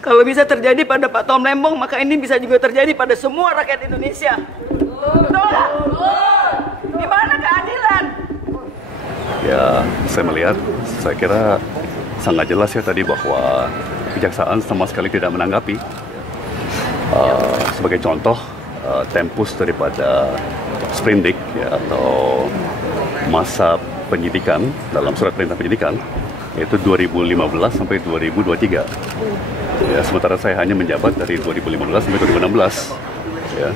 Kalau bisa terjadi pada Pak Tom Lembong, maka ini bisa juga terjadi pada semua rakyat Indonesia. Betul nggak? Di mana keadilan? Ya, saya kira sangat jelas ya tadi bahwa kejaksaan sama sekali tidak menanggapi. Sebagai contoh, tempus daripada sprindik ya, atau masa penyidikan dalam surat perintah penyidikan yaitu 2015 sampai 2023. Ya, sementara saya hanya menjabat dari 2015 sampai 2016. Ya.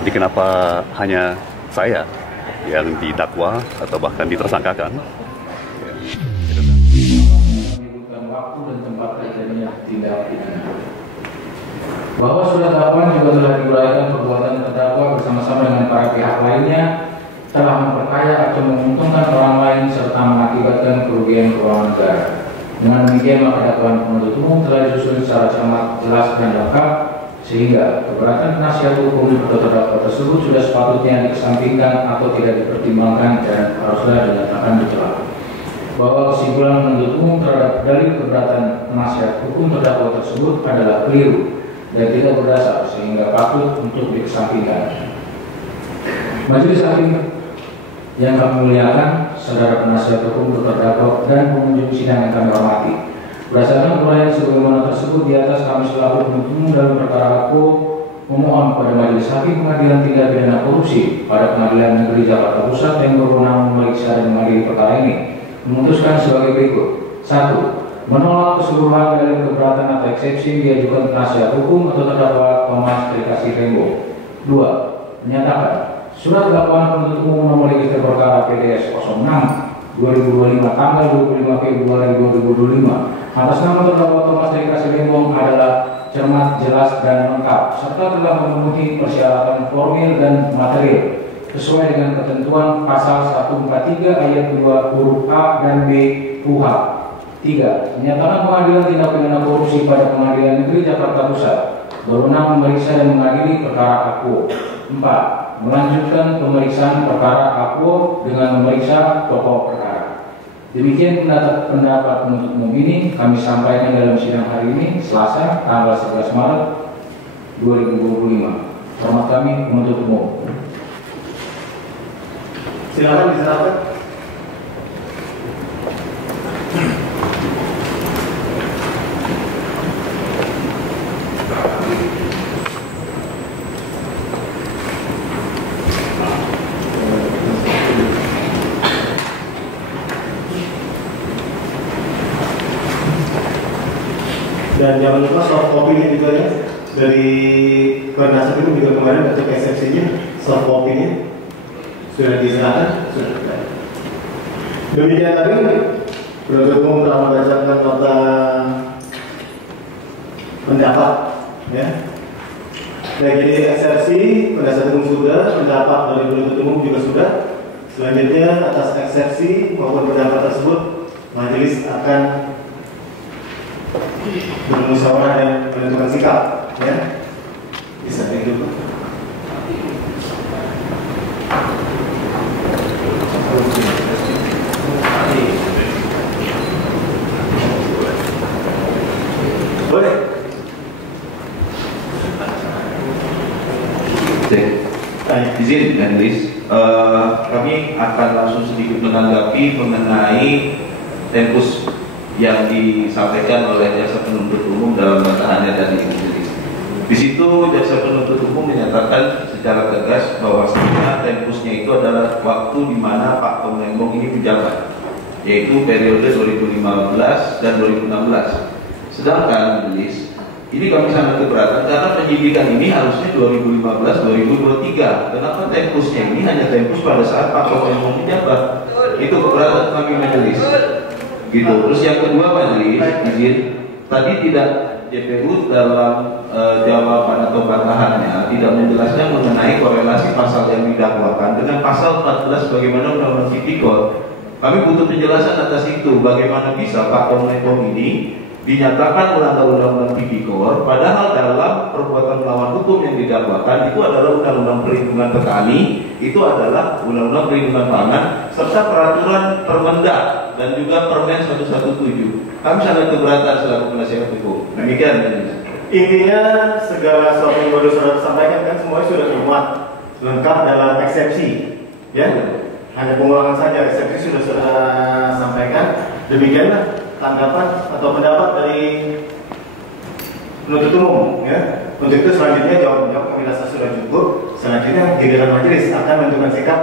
Jadi kenapa hanya saya yang didakwa atau bahkan ditersangkakan? Menyebutkan waktu dan tempat terjadinya tindak pidana. Bahwa surat dakwaan juga telah diuraikan perbuatan terdakwa bersama-sama dengan para pihak lainnya telah memperkaya atau menguntungkan orang lain serta mengakibatkan kerugian keuangan negara. Dengan demikian maka dakwaan penuntut umum telah disusun secara cermat, jelas dan lengkap sehingga keberatan penasihat hukum atau terdakwa tersebut sudah sepatutnya dikesampingkan atau tidak dipertimbangkan dan haruslah dinyatakan ditolak. Bahwa kesimpulan penuntut umum terhadap dalil keberatan penasihat hukum terdakwa tersebut adalah keliru dan tidak berdasar sehingga patut untuk dikesampingkan. Majelis Hakim yang kami muliakan, saudara penasihat hukum terdakwa dan pengunjung sidang yang kami hormati. Berdasarkan uraian sebagaimana tersebut di atas, kami selaku penuntut umum dalam perkara aku memohon kepada Majelis Hakim Pengadilan Tindak Pidana Korupsi pada Pengadilan Negeri Jakarta Pusat yang berwenang memeriksa dan mengadili perkara ini memutuskan sebagai berikut. 1. Menolak keseluruhan dalil keberatan atau eksepsi diajukan penasihat hukum atau terdakwa Thomas Trikasih Rembo. 2. Menyatakan surat dakwaan penuntut umum nomor register perkara PDS 06/2025 tanggal 25 Februari 2025 atas nama terdakwa Thomas Trikasih Rembo adalah cermat, jelas dan lengkap serta telah memenuhi persyaratan formil dan material sesuai dengan ketentuan pasal 143 ayat 2 huruf A dan B KUHP. 3. Menyatakan Pengadilan Tindak Pidana Korupsi pada Pengadilan Negeri Jakarta Pusat berwenang memeriksa dan mengadili perkara aku. 4. Melanjutkan pemeriksaan perkara aku dengan memeriksa pokok perkara. Demikian pendapat penuntut umum ini kami sampaikan dalam sidang hari ini, Selasa, tanggal 11 Maret 2025. Hormat kami, penuntut umum. Silakan diserahkan. Dan jangan lupa soft copy-nya juga ya, dari koordinasi itu juga kemarin untuk eksepsinya, soft copy-nya sudah diserahkan. Demikian tadi penuntut umum telah membacakan nota pendapat ya. Nah, jadi eksepsi penasihat hukum sudah, pendapat dari penuntut umum juga sudah. Selanjutnya atas eksepsi maupun pendapat tersebut majelis akan bermusyawarah dan menentukan sikap ya. Bisa dulu. Boleh. Izin Majelis, kami akan langsung sedikit menanggapi mengenai tempus yang disampaikan oleh jaksa penuntut umum dalam bantahannya tadi. Di situ jaksa penuntut umum menyatakan secara tegas bahwa sebenarnya tempusnya itu adalah waktu di mana Pak Tom Lembong ini menjabat, yaitu periode 2015 dan 2016. Sedangkan Majelis, ini kami sangat keberatan karena penyidikan ini harusnya 2015-2023. Kenapa tempusnya ini hanya tempus pada saat Pak Tom Lembong menjabat? Itu keberatan kami Majelis. Gitu. Terus yang kedua Majelis, izin, tadi tidak JPU dalam jawaban atau bantahannya tidak menjelaskan mengenai korelasi pasal yang didakwakan dengan pasal 14 bagaimana Undang-Undang Tipikor. Kami butuh penjelasan atas itu, bagaimana bisa Pak Tom Lembong ini dinyatakan melanggar Undang-Undang Tipikor, padahal dalam perbuatan melawan hukum yang didakwakan itu adalah Undang-Undang Perlindungan Petani, itu adalah Undang-Undang Perlindungan Pangan, serta Peraturan Permendak dan juga Permen 117. Kami sangat keberatan selaku penasihat hukum. Demikian. Intinya segala sesuatu yang baru saudara sampaikan kan semuanya sudah termuat lengkap dalam eksepsi, ya. Hanya pengulangan saja, eksepsi sudah saudara sampaikan. Demikianlah tanggapan atau pendapat dari penuntut umum, ya. Untuk itu selanjutnya jawab kami rasa sudah cukup. Selanjutnya giliran majelis akan menentukan sikap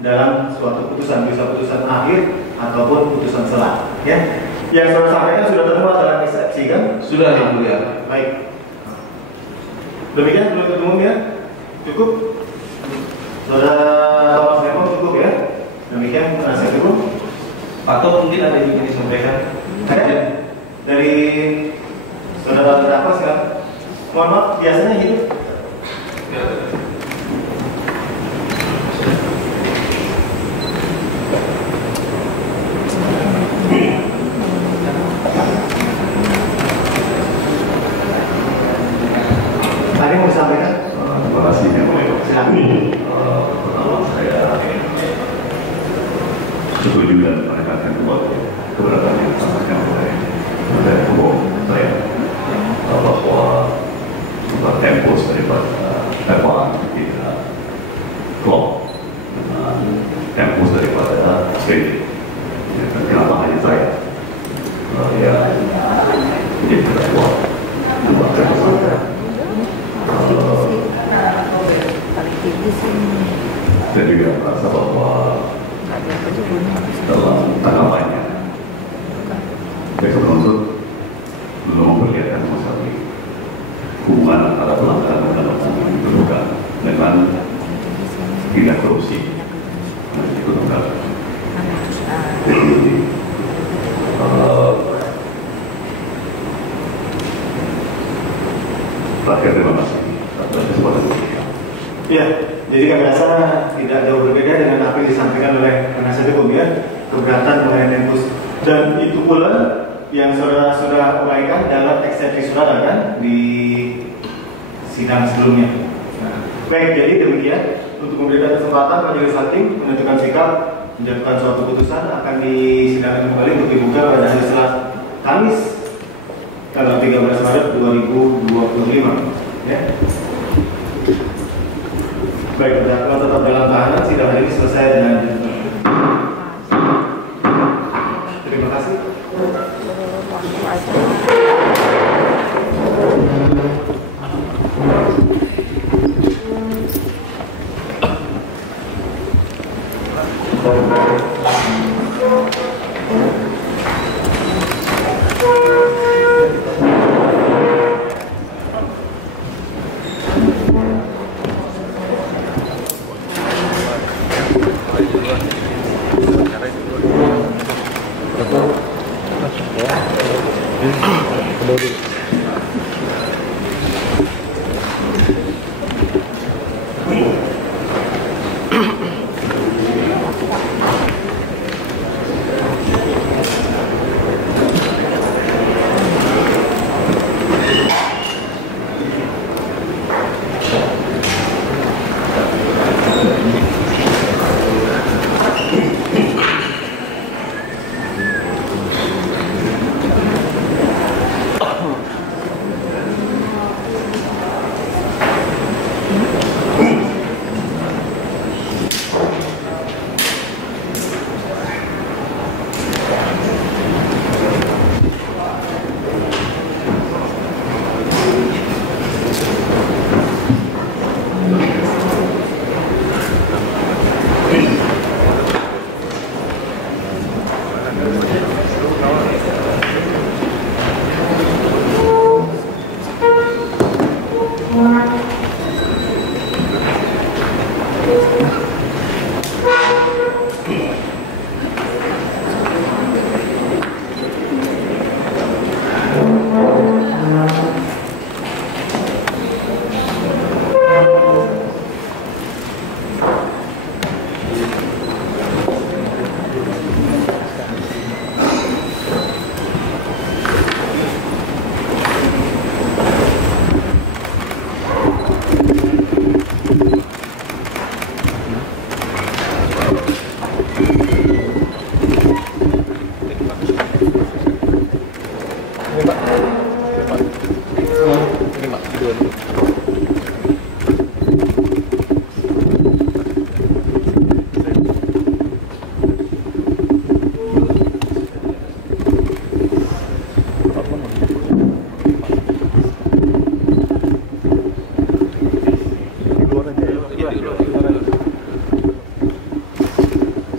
dalam suatu putusan, bisa putusan akhir ataupun putusan selah, ya. Yang saudara sampaikan sudah termuat dalam eksepsi kan? Sudah, Yang Mulia. Baik. Demikian penuntut umum, ya. Cukup. Saudara Thomas Lembong cukup, ya. Demikian penasihat hukum. Atau mungkin ada yang ingin disampaikan? Ada dari saudara terdakwa sekarang. Mohon maaf, biasanya gitu. Tadi mau disampaikan? Terima kasih yang mulia. Silakan. Pertama saya setuju dan menekankan kembali keberatan yang disampaikan oleh penasihat hukum saya bahwa tempus daripada dakwaan tidak klop dengan tempus daripada sprindik. Kenapa hanya saya yang menjadi terdakwa dua tersangka? Saya juga merasa bahwa dalam tanggapannya besok penuntut belum memperlihatkan sama sekali hubungan antara pelanggaran undang-undang yang dituduhkan dengan tindak korupsi yang dituduhkan. Jadi terakhir terima kasih atas kesempatan ini. Ya, jadi kami rasa tidak jauh berbeda dengan apa yang disampaikan oleh penasihat hukum, ya, keberatan mengenai tempus, dan itu pula yang saudara sudah uraikan dalam eksepsi saudara kan di sidang sebelumnya. Baik, jadi demikian untuk memberikan kesempatan majelis hakim menentukan sikap menjatuhkan suatu putusan akan disidangkan kembali untuk dibuka pada hari Selasa Kamis tanggal 13 Maret 2025, ya. Baik, terdakwa tetap dalam tahanan. Sidang hari ini selesai dengan terima kasih.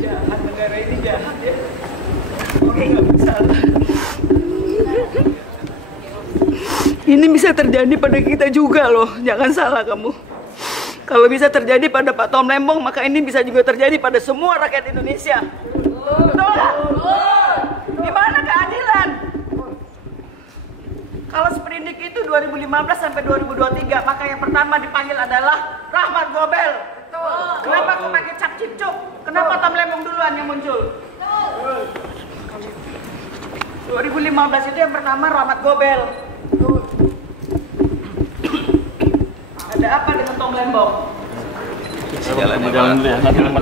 Jahat, negara ini jahat ya. Oke, nggak bersalah. Ini bisa terjadi pada kita juga loh, jangan salah kamu. Kalau bisa terjadi pada Pak Tom Lembong, maka ini bisa juga terjadi pada semua rakyat Indonesia. Betul nggak? Di mana keadilan? Kalau sprindik itu 2015 sampai 2023, maka yang pertama dipanggil adalah Rahmat Gobel. Kenapa aku pakai Cap Cipcuk? Kenapa Tom Lembong duluan yang muncul? 2015 itu yang pertama Rahmat Gobel. Ada apa dengan Tom Lembong? Jalan dulu ya, nanti jalan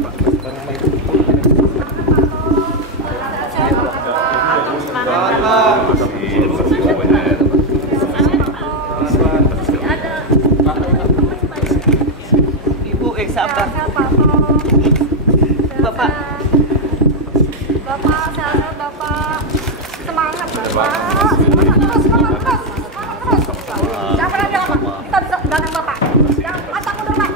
Pak. Ibu, sabar. Bapak. Bapak, sehat Bapak. Semangat Bapak. Semangat terus. Jangan aja Bapak. Kita bisa gandeng Bapak. Jangan mata mundur Pak.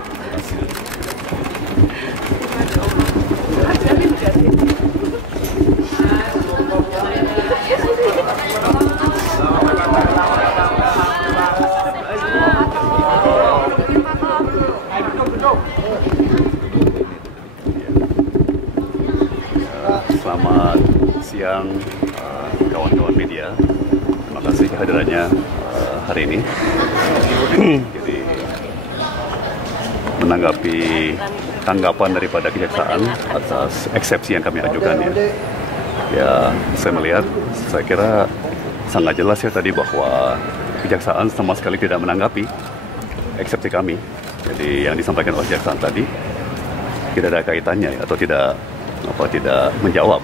Selamat siang kawan-kawan media. Terima kasih kehadirannya hari ini. Jadi menanggapi tanggapan daripada kejaksaan atas eksepsi yang kami ajukan ya saya kira sangat jelas ya tadi bahwa kejaksaan sama sekali tidak menanggapi eksepsi kami. Jadi yang disampaikan oleh kejaksaan tadi tidak ada kaitannya atau tidak menjawab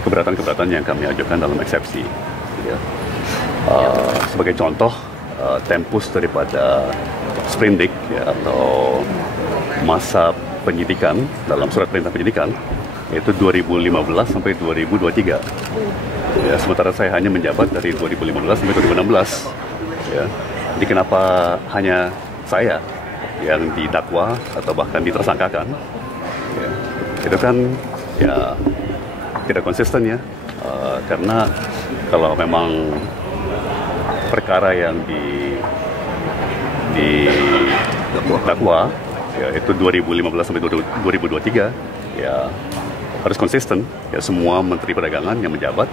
keberatan-keberatan yang kami ajukan dalam eksepsi. Ya. Sebagai contoh, tempus daripada sprindik ya, atau masa penyidikan dalam surat perintah penyidikan yaitu 2015 sampai 2023. Ya, sementara saya hanya menjabat dari 2015 sampai 2016. Ya. Jadi kenapa hanya saya yang didakwa atau bahkan ditersangkakan? Ya. Itu kan ya tidak konsisten ya, karena kalau memang perkara yang didakwa ya itu 2015 sampai 2023 ya harus konsisten ya, semua menteri perdagangan yang menjabat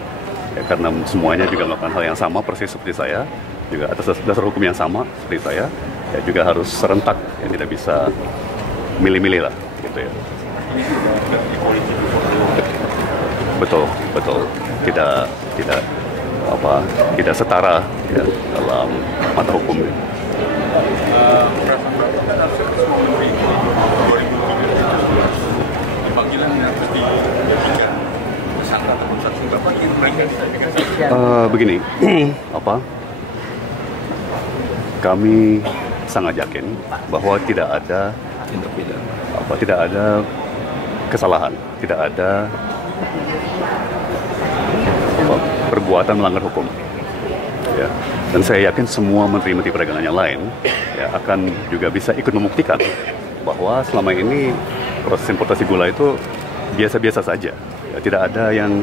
ya, karena semuanya juga melakukan hal yang sama persis seperti saya, juga atas dasar hukum yang sama seperti saya ya, juga harus serentak ya, tidak bisa milih-milih lah gitu ya. Betul, tidak setara ya dalam mata hukum. Begini, kami sangat yakin bahwa tidak ada kesalahan, tidak ada perbuatan melanggar hukum. Ya. Dan saya yakin semua menteri-menteri perdagangan yang lain ya, akan juga bisa ikut membuktikan bahwa selama ini proses importasi gula itu biasa-biasa saja. Ya, tidak ada yang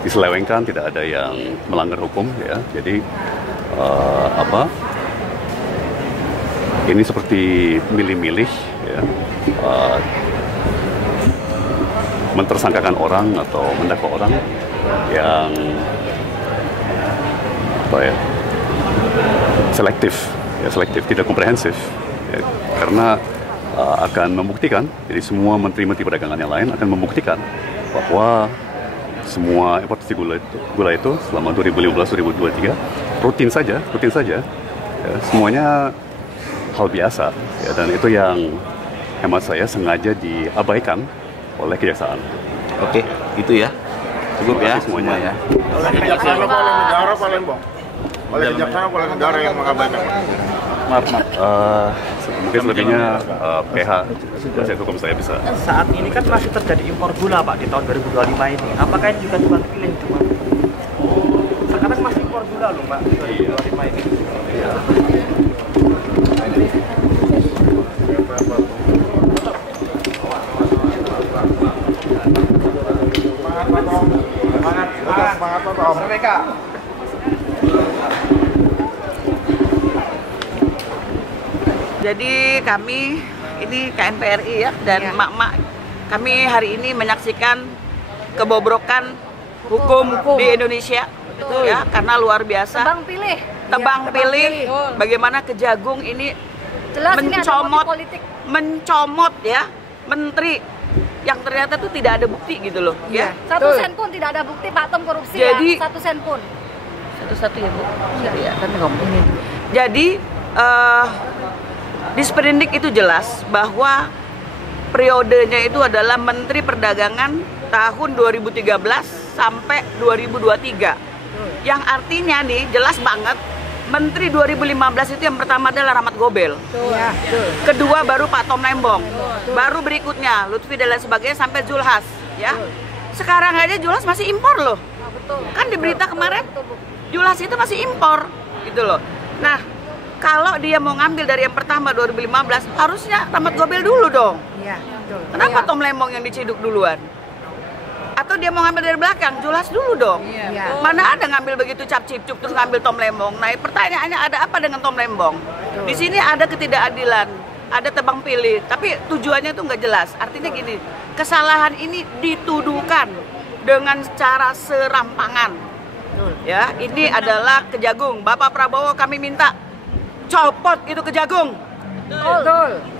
diselewengkan, tidak ada yang melanggar hukum. Ya. Jadi ini seperti milih-milih, ya, mentersangkakan orang atau mendakwa orang yang selektif, tidak komprehensif, ya, karena akan membuktikan, jadi semua menteri-menteri perdagangan yang lain akan membuktikan bahwa semua importasi gula itu selama 2015-2023 rutin saja, ya, semuanya hal biasa, ya, dan itu yang hemat saya sengaja diabaikan oleh kejaksaan. Oke, itu ya. Cukup ya semuanya ya. Oleh kejaksaan apa oleh negara Palembang? Oleh kejaksaan apa oleh negara yang mengabaikan? Maaf. Mungkin selebihnya PH penasihat hukum saya bisa. Saat ini kan masih terjadi impor gula Pak di tahun 2025 ini. Apakah ini juga tebang pilih cuma? Sekarang masih impor gula loh Pak 2025 ini. Semangat Om. Jadi kami ini KNPRI ya dan emak-emak kami hari ini menyaksikan kebobrokan hukum di Indonesia ya karena luar biasa. Tebang pilih bagaimana Kejagung ini Jelas ini ada motif politik. mencomot ya menteri yang ternyata tuh tidak ada bukti gitu loh ya. 1 sen pun tidak ada bukti Pak Tom korupsi. Jadi, ya. 1 sen pun. Satu-satu ya Bu. Ya, kan ngomong ini. Jadi di sprindik itu jelas bahwa periodenya itu adalah Menteri Perdagangan tahun 2013 sampai 2023. Yang artinya nih jelas banget Menteri 2015 itu yang pertama adalah Rahmat Gobel. Kedua baru Pak Tom Lembong. Baru berikutnya Lutfi dan lain sebagainya sampai Zulhas ya. Sekarang aja Zulhas masih impor loh. Kan di berita kemarin Zulhas itu masih impor gitu loh. Nah, kalau dia mau ngambil dari yang pertama 2015 harusnya Rahmat Gobel dulu dong. Kenapa Tom Lembong yang diciduk duluan? Atau dia mau ngambil dari belakang, Zulhas dulu dong. Mana ada ngambil begitu cap-cip-cup terus ngambil Tom Lembong. Nah pertanyaannya ada apa dengan Tom Lembong? Di sini ada ketidakadilan, ada tebang pilih, tapi tujuannya itu nggak jelas. Artinya gini, kesalahan ini dituduhkan dengan cara serampangan. Ya, ini adalah Kejagung. Bapak Prabowo kami minta copot itu Kejagung.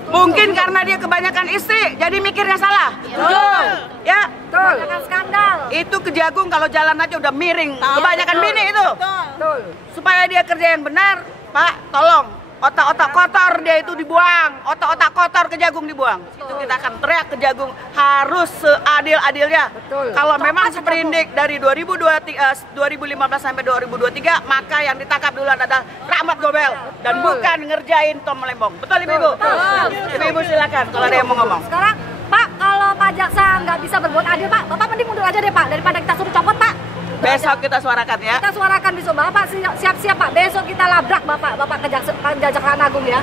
Mungkin karena dia kebanyakan istri, jadi mikirnya salah. Ya, Kebanyakan skandal. itu Kejagung kalau jalan aja udah miring. Kebanyakan bini itu. Supaya dia kerja yang benar, Pak, tolong otak-otak kotor dia itu dibuang. Otak-otak kotor Kejagung dibuang. Itu kita akan teriak Kejagung harus seadil-adilnya. Kalau memang sprindik dari 2015 sampai 2023, maka yang ditangkap dulu adalah Rahmat Gobel dan bukan ngerjain Tom Lembong. Betul Ibu? Ibu silakan kalau ada yang mau ngomong. Sekarang Pak, kalau Pak Jaksa nggak bisa berbuat adil Pak, Bapak mending mundur aja deh Pak, daripada kita suruh copot Pak. Besok kita suarakan ya. Kita suarakan besok, Bapak siap-siap Pak, besok kita labrak Bapak Kejaksaan Agung ya.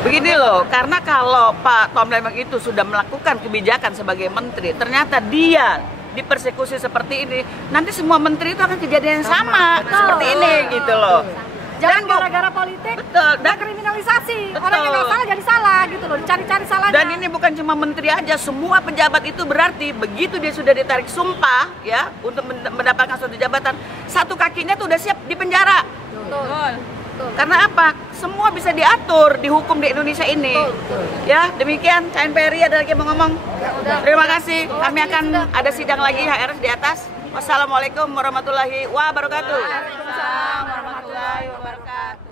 Begini loh, karena kalau Pak Tom Lembong itu sudah melakukan kebijakan sebagai menteri, ternyata dia dipersekusi seperti ini, nanti semua menteri itu akan kejadian yang sama seperti ini gitu loh. Jangan gara-gara politik, dan kriminalisasi. Orang yang nggak salah jadi salah gitu loh, dicari-cari salahnya. Dan ini bukan cuma menteri aja, semua pejabat itu berarti begitu dia sudah ditarik sumpah ya untuk mendapatkan suatu jabatan, satu kakinya tuh udah siap di penjara. Karena apa? Semua bisa diatur di hukum di Indonesia ini. Ya, demikian KNPRI ada lagi yang mau ngomong. Terima kasih. Kami akan ada sidang lagi HRS di atas. Wassalamualaikum warahmatullahi wabarakatuh. Waalaikumsalam warahmatullahi wabarakatuh.